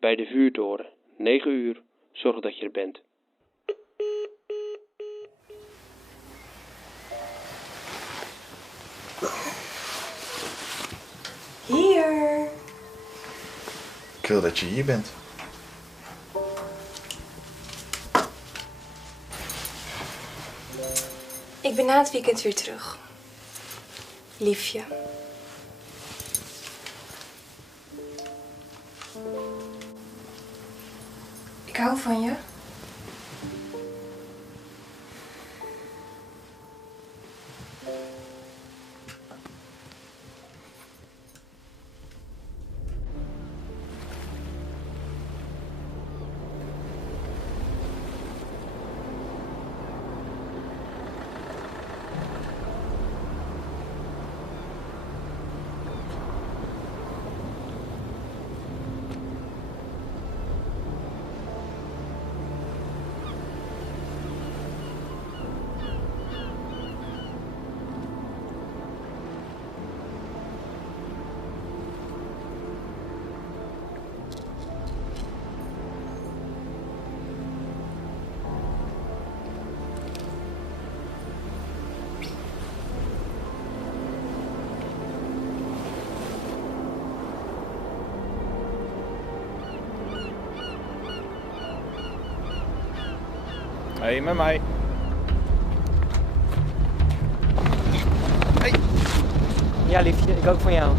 bij de vuurtoren. 9 uur. Zorg dat je er bent. Hier. Ik wil dat je hier bent. Ik ben na het weekend weer terug. Liefje. Ik hou van je. Hey, met mij. Hey. Ja, liefje, ik ook van jou.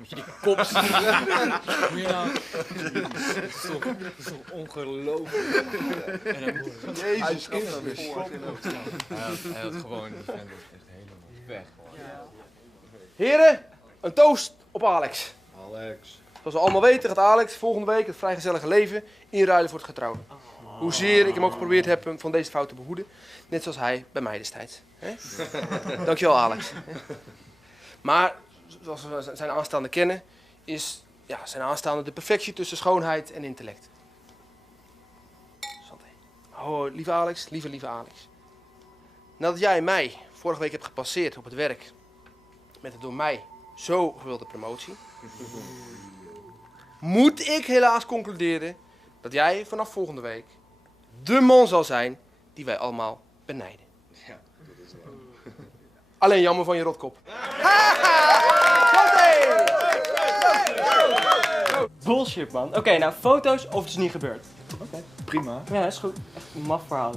Moet je die kop zien? Ja. Dat is toch ongelooflijk. En dan Jezus, hij had gewoon, die vent was echt helemaal weg. Heren, een toast op Alex. Alex. Zoals we allemaal weten gaat Alex volgende week het vrijgezellige leven inruilen voor het getrouwen. Hoezeer ik hem ook geprobeerd heb hem van deze fout te behoeden. Net zoals hij bij mij destijds. Dankjewel Alex. Maar zoals we zijn aanstaande kennen, is zijn aanstaande de perfectie tussen schoonheid en intellect. Oh, lieve Alex, lieve Alex. Nadat jij mij vorige week hebt gepasseerd op het werk met de door mij zo gewilde promotie, moet ik helaas concluderen dat jij vanaf volgende week de man zal zijn die wij allemaal benijden. Ja, dat is waar. Alleen jammer van je rotkop. Bullshit, man. Oké, nou, foto's of het is niet gebeurd. Oké, prima. Ja, dat is goed. Echt een maf verhaal.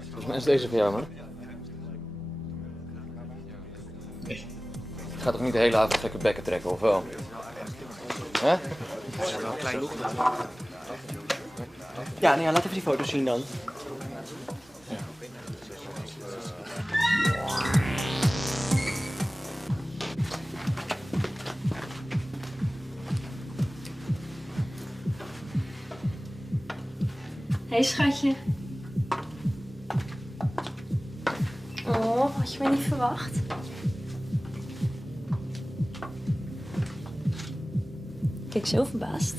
Volgens mij is deze van jou, man. Nee. Je gaat toch niet de hele avond gekke bekken trekken, of wel? Hè? Ja, nou ja, laat even die foto's zien dan. Ja. Hey schatje. Oh, had je me niet verwacht? Kijk, zo verbaasd.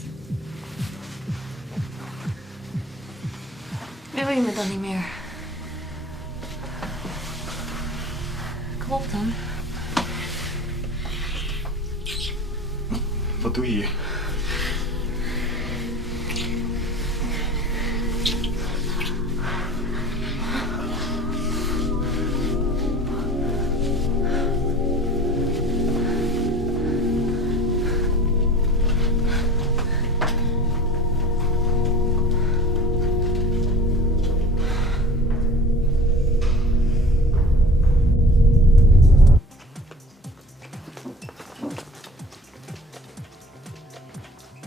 Wil je me dan niet meer? Kom op dan. Wat doe je hier?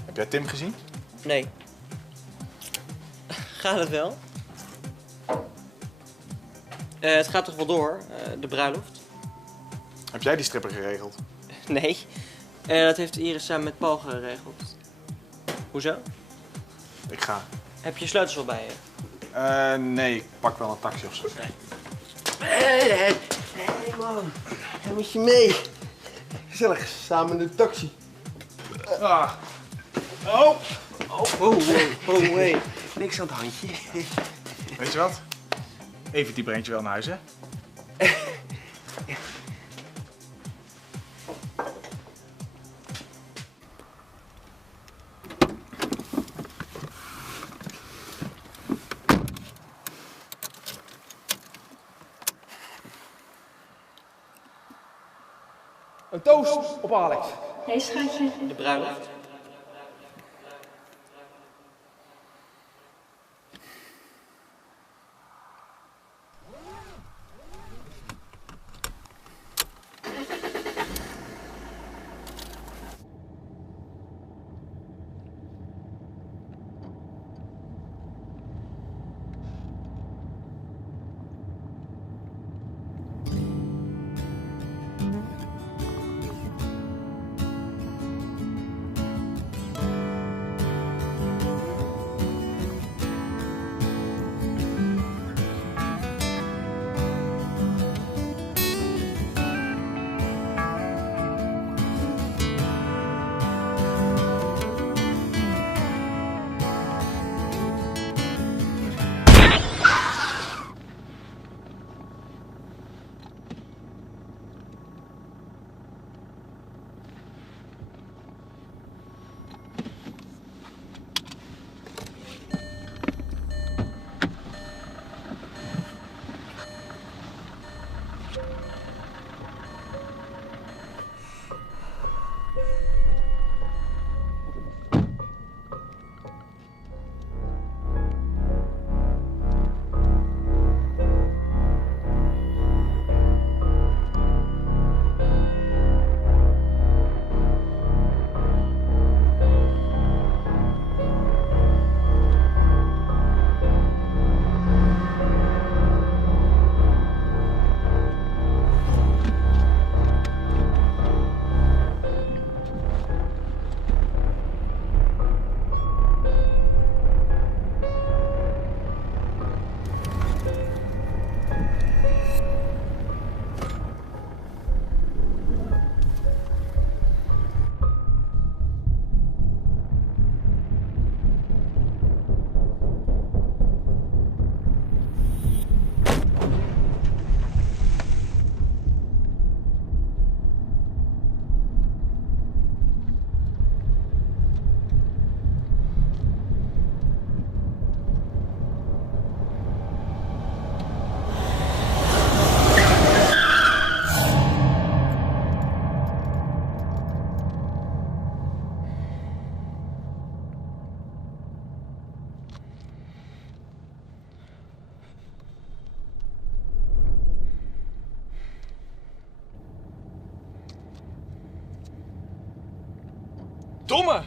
Heb jij Tim gezien? Nee. Gaat het wel? Het gaat toch wel door, de bruiloft? Heb jij die stripper geregeld? Nee. Dat heeft Iris samen met Paul geregeld. Hoezo? Ik ga. Heb je sleutels wel bij je? Nee, ik pak wel een taxi of zo. Hé man, hij moet je mee. Gezellig, samen in de taxi. Ah. Oh! Oh, hey. Niks aan het handje. Weet je wat? Even die brengt je wel naar huis, hè? Een toast op Alex. Hé, schatje. De bruiloft? Domme!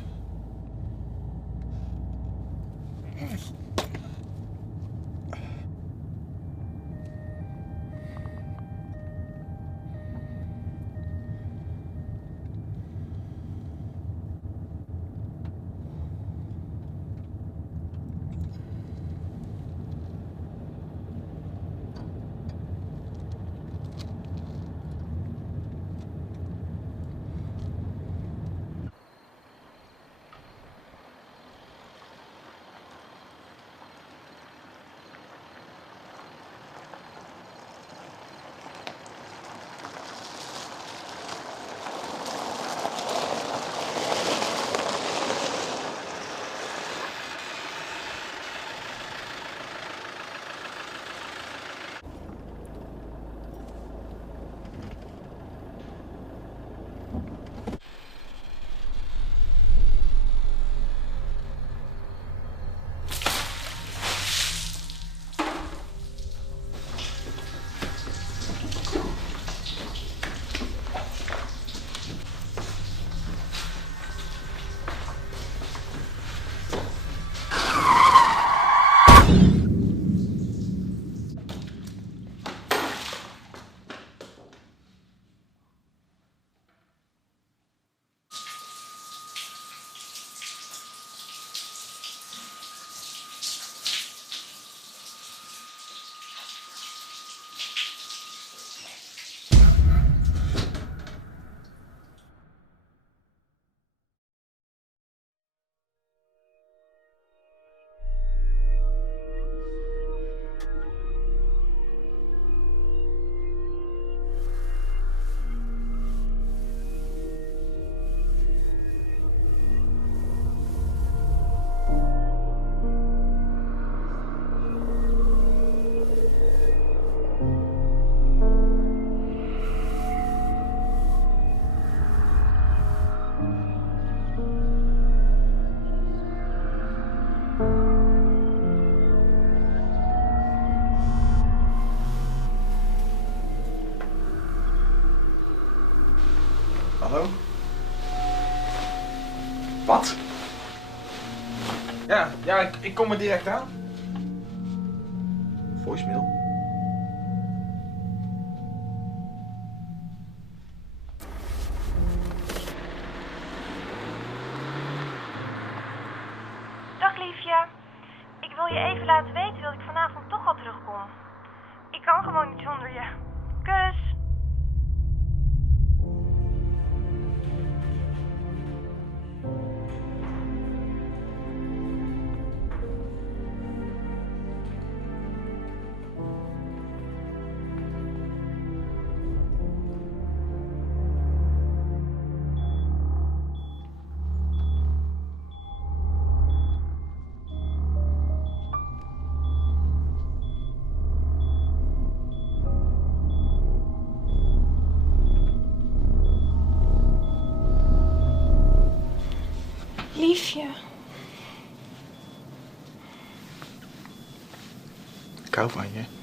Ja, ik kom er direct aan. Voicemail? Dag liefje. Ik wil je even laten weten dat ik vanavond toch al terugkom. Ik kan gewoon niet zonder je. Kus. Liefje. Ik hou van je.